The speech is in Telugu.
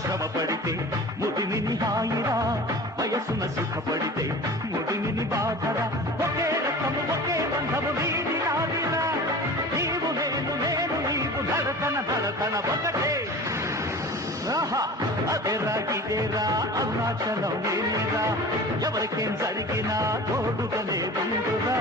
శ్రమ పడితే ముడిని హాయిరా వయసున సుఖపడితే ముడిని బాధరా ఒకే రకము ఒకే బంధము నీది నాదిరా నీవు నేను నేను నీవు ధడకన ఒకటే ఆహా అదేరా ఇదేరా అరుణాచలం ఏమిరా ఎవరికేం జరిగినా తోడుగానే ఉండురా